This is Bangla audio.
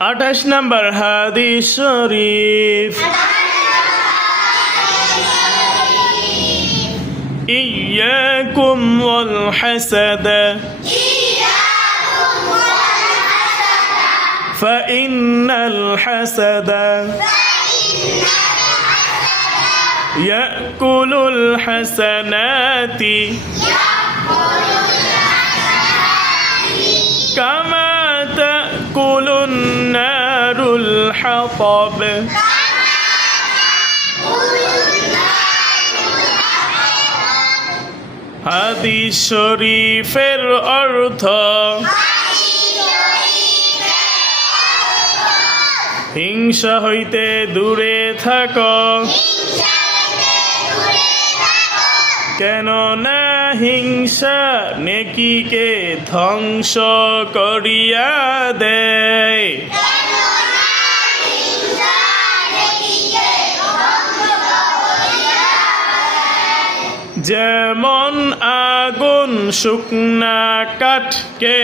আঠাশ নম্বর হাদিস শরীফ إياكم والحسد فإن الحسد يأكل الحسنات كما تأكل النار الحطب হাদিস শরীফের অর্থ হিংসা হইতে দূরে থাক কেন না হিংসা নেকিকে ধ্বংস করিয়া দেয়? যেমন আগুন শুকনা কাঠকে